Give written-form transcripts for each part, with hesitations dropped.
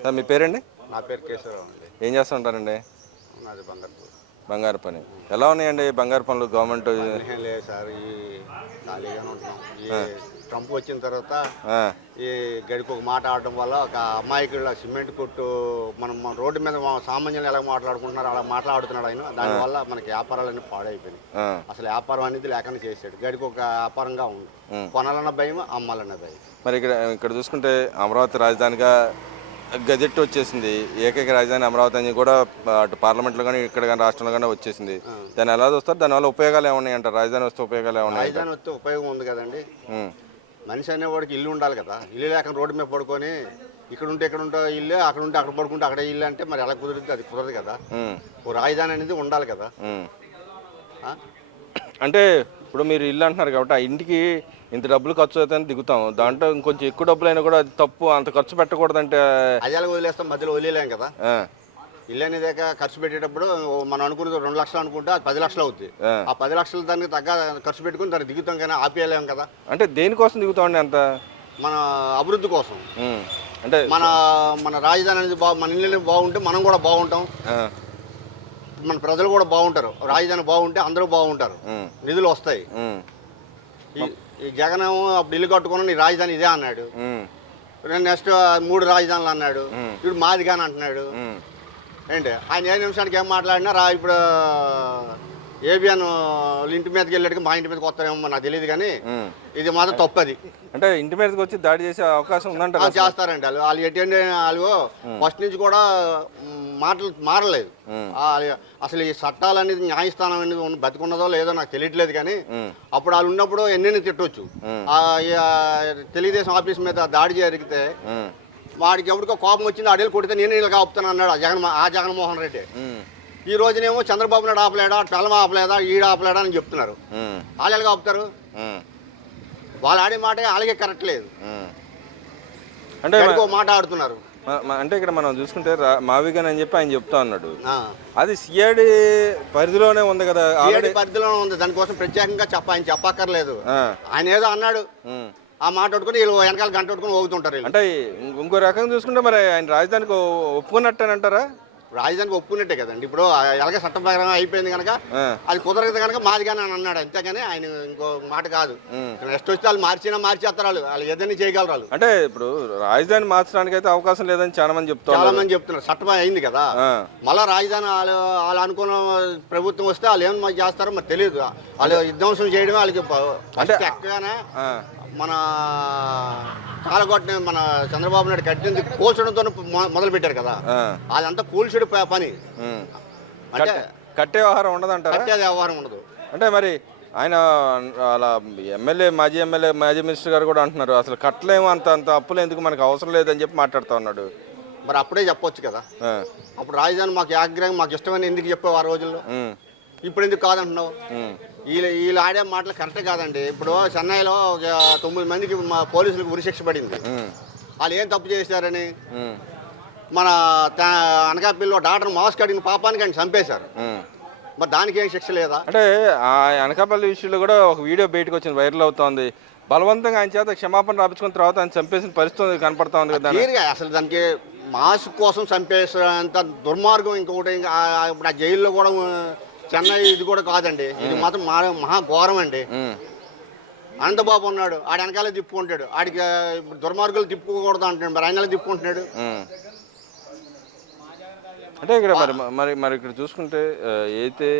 Sir మీ పేరండి? నా పేరు కేశవరావు అండి. ఏం చేస్తూ ఉంటారండి? నాది బంగారు. బంగారు పని. ఎలా ఉన్నాయండి బంగారు పనులు గవర్నమెంట్? ఏం లేదు సార్, ఈ ఖాళీగానే ఉంటున్నాం. ఈ ట్రంప్ వచ్చిన తర్వాత ఈ గడికి ఒక మాట ఆడటం వల్ల ఒక అమ్మాయికి సిమెంట్ కొట్టు మనం రోడ్డు మీద సామాన్యులు ఎలా మాట్లాడుకుంటున్నారు అలా మాట్లాడుతున్నాడు ఆయన. దానివల్ల మనకి వ్యాపారాలన్నీ పాడైపోయినాయి. అసలు వ్యాపారం అనేది లేకుండా చేశాడు. గడికి ఒక వ్యాపారంగా ఉంది. కొనాలన్న భయం, అమ్మాలన్న భయం. మరి ఇక్కడ చూసుకుంటే అమరావతి రాజధానిగా గజెట్ వచ్చేసింది. ఏకైక రాజధాని అమరావతి అని కూడా అటు పార్లమెంట్లో కానీ ఇక్కడ కానీ రాష్ట్రంలో కానీ వచ్చేసింది. దాన్ని ఎలా చూస్తారు? దానివల్ల ఉపయోగాలు ఏమున్నాయి అంటారు? రాజధాని వస్తే ఉపయోగాలు ఏమున్నాయి? రాజధాని వస్తే ఉపయోగం ఉంది కదండి. మనిషి అనేవాడికి ఇల్లు ఉండాలి కదా. ఇల్లు లేక రోడ్డు మీద పడుకొని ఇక్కడ ఉంటే ఇల్లు, అక్కడ ఉంటే అక్కడ పడుకుంటే అక్కడే ఇల్లు అంటే మరి ఎలా కుదురుతుంది? అది కుదరదు కదా. ఓ రాజధాని అనేది ఉండాలి కదా. అంటే ఇప్పుడు మీరు ఇల్లు అంటున్నారు కాబట్టి ఆ ఇంటికి ఇంత డబ్బులు ఖర్చు అవుతాయని దిగుతాం. దాంట్లో ఇంకొంచెం ఎక్కువ డబ్బులు అయినా కూడా అది తప్పు. అంత ఖర్చు పెట్టకూడదంటే అజాలు వదిలేస్తాం, మధ్యలో వదిలేం కదా. ఇల్లు అనేది ఖర్చు పెట్టేటప్పుడు మనం అనుకున్నది 2 లక్షలు అనుకుంటే అది 10 లక్షలు అవుతుంది. ఆ 10 లక్షలు దానికి తగ్గ ఖర్చు పెట్టుకుని దాన్ని దిగుతాం కానీ ఆపేయలేం కదా. అంటే దేనికోసం దిగుతామండి? అంత మన అభివృద్ధి కోసం. అంటే మన రాజధాని అనేది మన ఇల్లు బాగుంటే మనం కూడా బాగుంటాం, మన ప్రజలు కూడా బాగుంటారు. రాజధాని బాగుంటే అందరూ బాగుంటారు, నిధులు వస్తాయి. ఈ జగన్ అప్పుడు ఇల్లు కట్టుకుని నీ రాజధాని ఇదే అన్నాడు. నెక్స్ట్ 3 రాజధానులు అన్నాడు. ఇప్పుడు మాది కానీ అంటున్నాడు. ఏంటి ఆయన 7 నిమిషానికి ఏం మాట్లాడినా ఇప్పుడు ఏబిఎన్ ఇంటి మీదకి వెళ్ళాడు, మా ఇంటి మీదకి వస్తారేమో నాకు తెలియదు కానీ ఇది మాత్రం తప్పది. అంటే ఇంటి మీదకి వచ్చి దాడి చేసే అవకాశం ఉందంట. చేస్తారండి వాళ్ళు ఎటువంటి వాళ్ళు ఫస్ట్ నుంచి కూడా మాటలు మారలేదు. అసలు ఈ చట్టాలు అనేది న్యాయస్థానం అనేది బతికున్నదో లేదో నాకు తెలియట్లేదు కానీ అప్పుడు వాళ్ళు ఉన్నప్పుడు ఎన్నెన్ని తిట్టవచ్చు. తెలుగుదేశం ఆఫీస్ మీద దాడి జరిగితే వాడికి ఎవరికో కోపం వచ్చింది, అడేలు కొడితే నేను ఇలా ఆపుతాను అన్నాడు జగన్మోహన్ రెడ్డి. ఈ రోజునేమో చంద్రబాబు నాయుడు ఆపలేడా, టెలం ఆపలేదా, ఈడ ఆపలేడా అని చెప్తున్నారు. వాళ్ళు ఎలాగ ఆపుతారు? వాళ్ళు ఆడే మాట అలాగే కరెక్ట్ లేదు. అంటే మాట ఆడుతున్నారు. అంటే ఇక్కడ మనం చూసుకుంటే మావిగన్ అని చెప్పి ఆయన చెప్తా ఉన్నాడు. అది సిఐడి పరిధిలోనే ఉంది కదా. పరిధిలోనే ఉంది, దానికోసం ప్రత్యేకంగా ఆయన చెప్పక్కర్లేదు. ఆయన ఏదో అన్నాడు, ఆ మాట పట్టుకుని వీళ్ళు వెనకాల గంట పట్టుకుని ఊగుతుంటారు. అంటే ఇంకో రకంగా చూసుకుంటే మరి ఆయన రాజధానికి ఒప్పుకున్నట్టేనంటారా? రాజధానికి ఒప్పుకున్నట్టే కదండి. ఇప్పుడు ఎలాగే చట్టప్రకారం అయిపోయింది కనుక అది కుదరదు కనుక మాది కానీ అని అన్నాడు. అంతేగాని ఆయన ఇంకో మాట కాదు. నెక్స్ట్ వచ్చి వాళ్ళు మార్చేస్తారు. వాళ్ళు ఏదైనా చేయగలరు వాళ్ళు. అంటే ఇప్పుడు రాజధాని మార్చడానికి అయితే అవకాశం లేదని చాలా మంది చెప్తున్నారు. చట్టం అయింది కదా, మళ్ళా రాజధాని వాళ్ళు అనుకున్న ప్రభుత్వం వస్తే వాళ్ళు ఏం చేస్తారో మరి తెలియదు. వాళ్ళు విధ్వంసం చేయడమే వాళ్ళకి ఎక్కగానే మన కాలగొట్టిన మన చంద్రబాబు నాయుడు కట్టింది కూల్చడంతో మొదలు పెట్టారు కదా. అదంతా కూల్చుడు పని. అంటే కట్టే వ్యవహారం ఉండదంటారా? కట్టే వ్యవహారం ఉండదు. అంటే మరి ఆయన అలా మాజీ ఎమ్మెల్యే మాజీ మినిస్టర్ గారు కూడా అంటున్నారు అసలు కట్టలేము, అంత అప్పులు ఎందుకు, మనకు అవసరం లేదని చెప్పి మాట్లాడుతూ ఉన్నాడు. మరి అప్పుడే చెప్పొచ్చు కదా. అప్పుడు రాజధాని మాకు ఆగ్రహం మాకు ఇష్టమని ఎందుకు చెప్పావు ఆ రోజుల్లో? ఇప్పుడు ఎందుకు కాదంటున్నావు? వీళ్ళు ఆడే మాటలు కరెక్ట్ కాదండి. ఇప్పుడు చెన్నైలో 9 మందికి పోలీసులకు ఉరిశిక్ష పడింది. వాళ్ళు ఏం తప్పు చేశారని మన అనకాపల్లిలో డాక్టర్ మాస్క్ అడిగిన పాపానికి ఆయన చంపేశారు. మరి దానికి ఏం శిక్ష లేదా? అంటే ఆ అనకాపల్లి విషయంలో కూడా ఒక వీడియో బయటకు వచ్చింది, వైరల్ అవుతోంది. బలవంతంగా ఆయన చేత క్షమాపణ రాపించుకున్న తర్వాత ఆయన చంపేసిన పరిస్థితి కనపడతా ఉంది కదా. అసలు దానికి మాస్క్ కోసం చంపేసేంత దుర్మార్గం ఇంకొకటి ఇప్పుడు ఆ జైల్లో కూడా చెన్నై ఇది కూడా కాదండి. ఇది మాత్రం మహా ఘోరం అండి. అనంతబాబు ఉన్నాడు, ఆడ వెనకాలే తిప్పుకుంటాడు. ఆడికి దుర్మార్గులు తిప్పుకోకూడదు అంటున్నాడు, మరి ఆయన తిప్పుకుంటున్నాడు. అంటే ఇక్కడ మరి ఇక్కడ చూసుకుంటే అయితే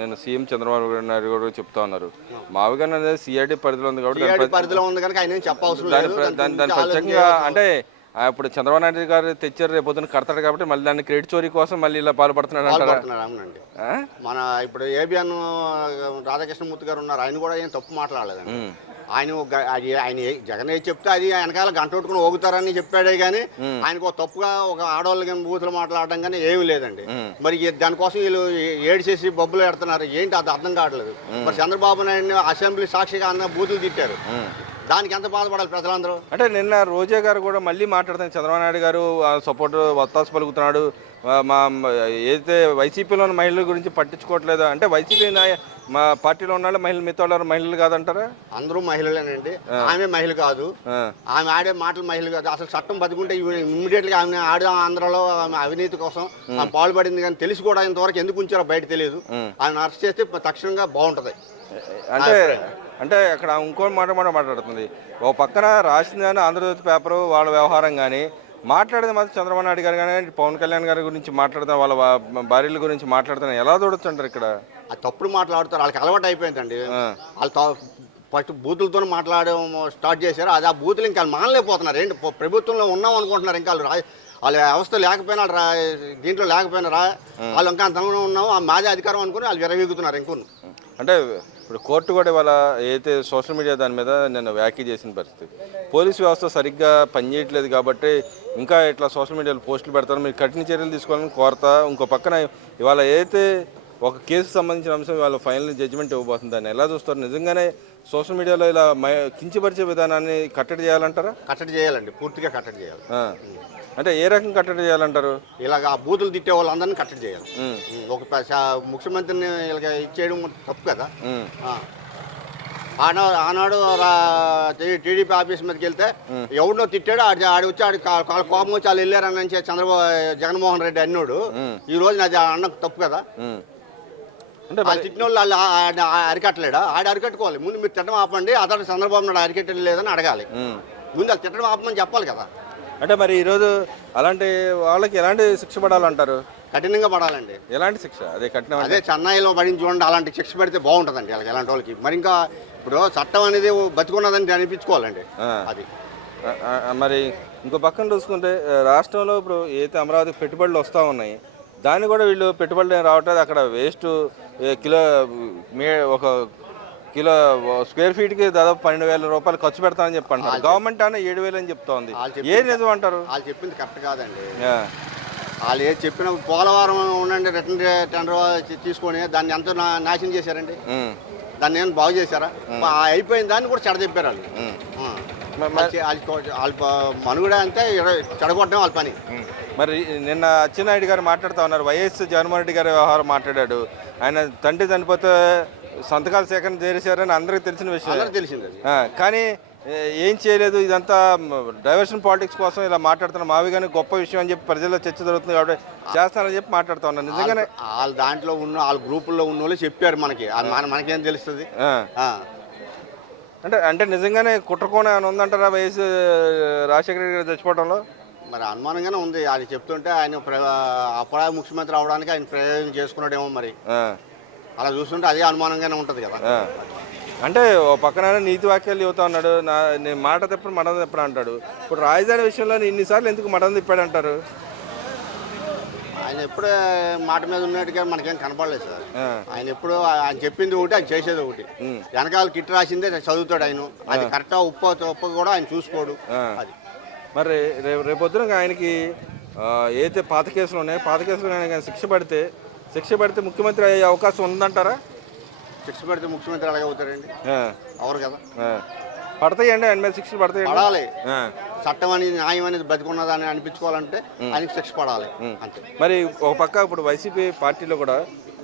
నేను సీఎం చంద్రబాబు నాయుడు కూడా చెప్తా ఉన్నారు మావిగన్ అనేది సిఐడి పరిధిలో ఉంది కాబట్టి పరిధిలో ఉంది కనుక ఆయన చెప్పవసరం లేదు. దాని ప్రత్యేకంగా అంటే ఇప్పుడు చంద్రబాబు నాయుడు గారు తెచ్చారు, రేపు పొద్దున కడతాడు కాబట్టి మళ్ళీ దాన్ని క్రెడిట్ చోరీ కోసం మళ్ళీ ఇలా పాల్పడుతున్నాడు. అవునండి. మన ఇప్పుడు ఏబిఎన్ రాధాకృష్ణమూర్తి గారు ఉన్నారు, ఆయన కూడా ఏం తప్పు మాట్లాడలేదండి. ఆయన జగన్ ఏది చెప్తే అది వెనకాల గంట కొట్టుకుని ఓగుతారని చెప్పాడే కానీ ఆయనకు ఒక తప్పుగా ఒక ఆడవాళ్ళు కానీ బూతులు మాట్లాడడం కానీ ఏమీ లేదండి. మరి దానికోసం వీళ్ళు ఏడు చేసి బొబ్బులు పెడుతున్నారు. ఏంటి అది అర్థం కావట్లేదు. మరి చంద్రబాబు నాయుడు అసెంబ్లీ సాక్షిగా అన్న బూతులు తిట్టారు. దానికి ఎంత బాధపడాలి ప్రజలందరూ? అంటే నిన్న రోజా గారు కూడా మళ్ళీ మాట్లాడుతున్నారు, చంద్రబాబు నాయుడు గారు సపోర్ట్ వత్తాసు పలుకుతున్నాడు, ఏదైతే వైసీపీలో ఉన్న మహిళల గురించి పట్టించుకోవట్లేదు అంటే వైసీపీ మా పార్టీలో ఉన్న వాళ్ళు మహిళలు, మిగతా వాళ్ళు మహిళలు కాదంటారా? అందరూ మహిళలేనండి. ఆమె మహిళ కాదు, ఆమె ఆడే మాటలు మహిళ కాదు. అసలు చట్టం బతుకుంటే ఇమ్మీడియట్గా ఆమె ఆడే ఆంధ్రలో ఆమె అవినీతి కోసం ఆమె పాల్పడింది, కానీ తెలిసి కూడా ఇంతవరకు ఎందుకు ఉంచారో బయట తెలియదు. ఆమెను అరెస్ట్ చేస్తే తక్షణంగా బాగుంటుంది. అంటే అక్కడ ఇంకో మాట మాట్లాడుతుంది. ఓ పక్కన రాసిందని ఆంధ్రజ్యోతి పేపరు వాళ్ళ వ్యవహారం కానీ, మాట్లాడేది మాత్రం చంద్రబాబు నాయుడు గారు కానీ పవన్ కళ్యాణ్ గారి గురించి మాట్లాడుతున్నా, వాళ్ళ భార్యల గురించి మాట్లాడుతున్నా. ఎలా చూడొచ్చు అంటారు ఇక్కడ? ఆ తప్పుడు మాట్లాడుతారు, వాళ్ళకి అలవాటు అయిపోయిందండి. వాళ్ళు ఫస్ట్ బూతులతో మాట్లాడడం స్టార్ట్ చేశారు. అది ఆ బూతులు ఇంకా మానలేకపోతున్నారు. ఏంటి ప్రభుత్వంలో ఉన్నాం అనుకుంటున్నారు. ఇంకా వాళ్ళ వ్యవస్థ లేకపోయినా దీంట్లో లేకపోయినా వాళ్ళు ఇంకా అంతలో ఉన్నాం, మాదే అధికారం అనుకుని వాళ్ళు విరవీగుతున్నారు ఇంకొన్ని. అంటే ఇప్పుడు కోర్టు కూడా ఇవాళ ఏదైతే సోషల్ మీడియా దాని మీద నేను వ్యాఖ్య చేసిన పరిస్థితి, పోలీసు వ్యవస్థ సరిగ్గా పనిచేయట్లేదు కాబట్టి ఇంకా ఇట్లా సోషల్ మీడియాలో పోస్టులు పెడతారు, మీరు కఠిన చర్యలు తీసుకోవాలని కోరతా. ఇంకో పక్కన ఇవాళ ఏదైతే ఒక కేసు సంబంధించిన అంశం ఇవాళ ఫైనల్ జడ్జిమెంట్ ఇవ్వబోతుంది, దాన్ని ఎలా చూస్తారు? నిజంగానే సోషల్ మీడియాలో ఇలా కించపరిచే విధానాన్ని కట్టడి చేయాలంటారా? కట్టడి చేయాలండి, పూర్తిగా కట్టడి చేయాలి. అంటే ఏ రకం కట్టడి చేయాలంటారు? ఇలాగ ఆ బూతులు తిట్టే వాళ్ళందరినీ కట్టడి చేయాలి. ఒక ముఖ్యమంత్రిని ఇలా ఇచ్చేయడం తప్పు కదా. ఆనాడు టీడీపీ ఆఫీస్ మీదకి వెళ్తే ఎవరినో తిట్టాడు, ఆడి వచ్చి ఆడి కోపం వచ్చి వాళ్ళు వెళ్ళారని జగన్మోహన్ రెడ్డి అన్నోడు. ఈ రోజు అది అన్న తప్పు కదా. అంటే తిట్టిన వాళ్ళు అరికట్టలేడా? ఆడి అరికట్టుకోవాలి. ముందు మీరు తిట్టడం ఆపండి, అతను చంద్రబాబు నాయుడు అరికట్టడం లేదని అడగాలి. ముందు వాళ్ళు తిట్టడం ఆపమని చెప్పాలి కదా. అంటే మరి ఈరోజు అలాంటి వాళ్ళకి ఎలాంటి శిక్ష పడాలంటారు? కఠినంగా పడాలండి. ఎలాంటి శిక్ష? అదే కఠినం. అదే చెన్నైలో పడింది చూడండి, అలాంటి శిక్ష పెడితే బాగుంటుందండి వాళ్ళకి, ఎలాంటి వాళ్ళకి. మరి ఇంకా ఇప్పుడు చట్టం అనేది బతికున్నదని అనిపించుకోవాలండి. అది మరి ఇంకో పక్కన చూసుకుంటే రాష్ట్రంలో ఇప్పుడు ఏదైతే అమరావతికి పెట్టుబడులు వస్తూ ఉన్నాయి, దాన్ని కూడా వీళ్ళు పెట్టుబడులు రావట్లేదు. అక్కడ వేస్ట్ ఒక కిలో స్క్వేర్ ఫీట్కి దాదాపు 12,000 రూపాయలు ఖర్చు పెడతామని చెప్పి అంటారు. గవర్నమెంట్ అన్న 7,000 అని చెప్తోంది. ఏ నిజం అంటారు? వాళ్ళు చెప్పింది కరెక్ట్ కాదండి. వాళ్ళు ఏది చెప్పిన పోలవరం ఉండండి రిటర్న్ టెండర్ తీసుకొని దాన్ని ఎంతో నాశనం చేశారండి. దాన్ని ఏమైనా బాగు చేశారా? అయిపోయిన దాన్ని కూడా చెడదెప్పారు వాళ్ళు. వాళ్ళ మనుగడ అంతే చెడగొట్టడం వాళ్ళ పని. మరి నిన్న అచ్చెన్నాయుడు గారు మాట్లాడుతూ ఉన్నారు, వైఎస్ జగన్మోహన్ రెడ్డి గారి వ్యవహారం మాట్లాడాడు. ఆయన తండ్రి చనిపోతే సంతకాల సేకరణ చేశారని అందరికీ తెలిసిన విషయం, తెలిసింది. కానీ ఏం చేయలేదు. ఇదంతా డైవర్షన్ పాలిటిక్స్ కోసం ఇలా మాట్లాడుతున్న మావి కానీ గొప్ప విషయం అని చెప్పి ప్రజల్లో చర్చ జరుగుతుంది కాబట్టి చేస్తానని చెప్పి మాట్లాడుతూ ఉన్నారు. నిజంగానే వాళ్ళ దాంట్లో ఉన్న వాళ్ళ గ్రూపుల్లో ఉన్న వాళ్ళు చెప్పారు మనకి, మనకేం తెలుస్తుంది? అంటే నిజంగానే కుట్రకోణం ఏమైనా ఉందంటారా వైఎస్ రాజశేఖర రెడ్డి గారు చచ్చిపోవడంలో? మరి అనుమానంగానే ఉంది. అది చెప్తుంటే ఆయన అప్పుడే ముఖ్యమంత్రి అవడానికి ఆయన ప్రయోజనం చేసుకున్నాడేమో. మరి అలా చూస్తుంటే అదే అనుమానంగానే ఉంటుంది కదా. అంటే ఓ పక్కన నీతి వాక్యాలు చెబుతా ఉన్నాడు, నేను మాట తప్పుడు మడం తిప్పడు అంటాడు. ఇప్పుడు రాజధాని విషయంలో ఇన్నిసార్లు ఎందుకు మడం తిప్పాడు అంటారు? ఆయన ఎప్పుడే మాట మీద ఉన్నట్టుగా మనకేం కనపడలేదు సార్. ఆయన ఎప్పుడు ఆయన చెప్పింది ఒకటి, ఆయన చేసేది ఒకటి. వెనకాల కిట్ రాసిందే చదువుతాడు ఆయన. అది కరెక్టా ఉప్పు కూడా ఆయన చూసుకోడు. అది మరి రేపొద్దున ఆయనకి ఏదైతే పాత కేసులు ఉన్నాయో పాత కేసులు ఆయన శిక్ష పడితే ముఖ్యమంత్రి అయ్యే అవకాశం ఉందంటారా? శిక్ష పడితే ముఖ్యమంత్రి అలాగే అవుతారండి, అవరు కదా. పడతాయండి ఆయన మీద శిక్షలు పడాలి. చట్టం అనేది న్యాయం అనేది బతికున్నదాన్ని అనిపించుకోవాలంటే ఆయనకి శిక్ష పడాలి అంతే. మరి ఒక పక్క ఇప్పుడు వైసీపీ పార్టీలో కూడా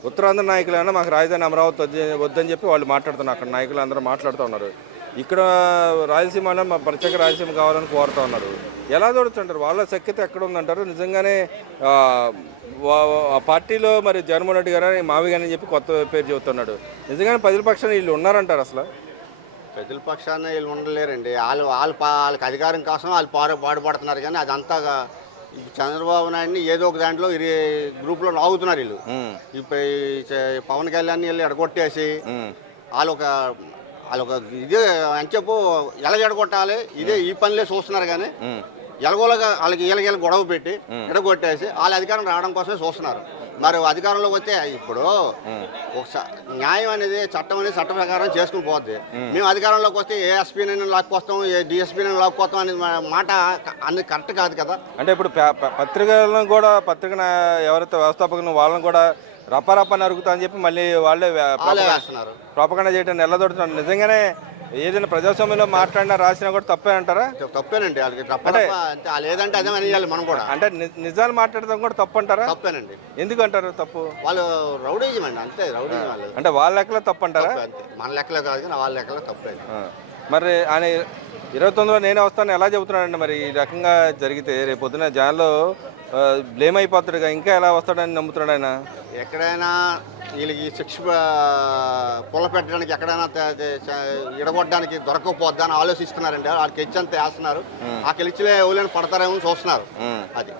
ఉత్తరాంధ్ర నాయకులైనా మాకు రాజధాని అమరావతి వద్దని చెప్పి వాళ్ళు మాట్లాడుతున్నారు. అక్కడ నాయకులు అందరూ మాట్లాడుతూ ఉన్నారు. ఇక్కడ రాయలసీమలో మా ప్రత్యేక రాయలసీమ కావాలని కోరుతూ ఉన్నారు. ఎలా చూడొచ్చంటారు? వాళ్ళ సఖ్యత ఎక్కడ ఉందంటారు? నిజంగానే ఆ పార్టీలో మరి జగన్మోహన్ రెడ్డి గారు మావి గాని చెప్పి కొత్త పేరు చెబుతున్నాడు. నిజంగానే ప్రజల పక్షాన వీళ్ళు ఉన్నారంటారు? అసలు ప్రజల పక్షాన వీళ్ళు ఉండలేరండి. వాళ్ళకి అధికారం కోసం వాళ్ళు పాడుపడుతున్నారు. కానీ అదంతా చంద్రబాబు నాయుడిని ఏదో ఒక దాంట్లో గ్రూప్లో లాగుతున్నారు వీళ్ళు. ఇప్పుడు పవన్ కళ్యాణ్ వీళ్ళు ఎడగొట్టేసి వాళ్ళొక ఇదే అని చెప్పు ఎలా ఎడగొట్టాలి ఇదే ఈ పనిలే చూస్తున్నారు. కానీ ఎలగోలుగా వాళ్ళకి వీళ్ళకి గొడవ పెట్టి ఎడగొట్టేసి వాళ్ళ అధికారం రావడం కోసమే చూస్తున్నారు. మరి అధికారంలోకి వస్తే ఇప్పుడు ఒకసారి న్యాయం అనేది చట్టం అనేది చట్ట ప్రకారం చేసుకుని పోద్ది. మేము అధికారంలోకి వస్తే ఏ ఎస్పీనైనా లాక్కొస్తాం, ఏ డిఎస్పీనైనా లాక్కొస్తాం అనే మాట అన్ని కరెక్ట్ కాదు కదా. అంటే ఇప్పుడు పత్రికలను కూడా ఎవరైతే వ్యవస్థాపకులు వాళ్ళని కూడా రప్పని అరుగుతా అని చెప్పి మళ్ళీ వాళ్ళే వేస్తున్నారు. ప్రాపగండా చేయడం ఎల్లదొడుతున్నారు. నిజంగానే ఏదైనా ప్రజాస్వామ్యంలో మాట్లాడినా రాసినా కూడా తప్పే అంటారా? తప్పేనండి వాళ్ళకి అంటే వాళ్ళు ఏదంటే అదే అనేయాలి మనం కూడా. అంటే నిజాలు మాట్లాడడం కూడా తప్పు అంటారా? తప్పేనండి. ఎందుకు అంటారు తప్పు? వాళ్ళు రౌడీజం అండి, అంతే రౌడీజం వాళ్ళు. అంటే వాళ్ళ లెక్కలో తప్పు అంటారా? అంతే, మన లెక్కలో కాదు కానీ వాళ్ళ లెక్కలో తప్పే. మరి ఆయన 29లో నేనే వస్తాను ఎలా చెబుతున్నాడండి? మరి ఈ రకంగా జరిగితే రేపు పొద్దున జనాల్లో బ్లేమ్ అయిపోతాడుగా, ఇంకా ఎలా వస్తాడని నమ్ముతున్నాడు ఆయన? ఎక్కడైనా వీళ్ళకి శిక్ష పుల్ల పెట్టడానికి ఎక్కడైనా ఇడగొట్టడానికి దొరకకపోద్దా అని ఆలోచిస్తున్నారండి. వాళ్ళకి హెచ్చంతా వేస్తున్నారు. ఆ కెలిచిలే ఎవరైనా పడతారేమో చూస్తున్నారు. అది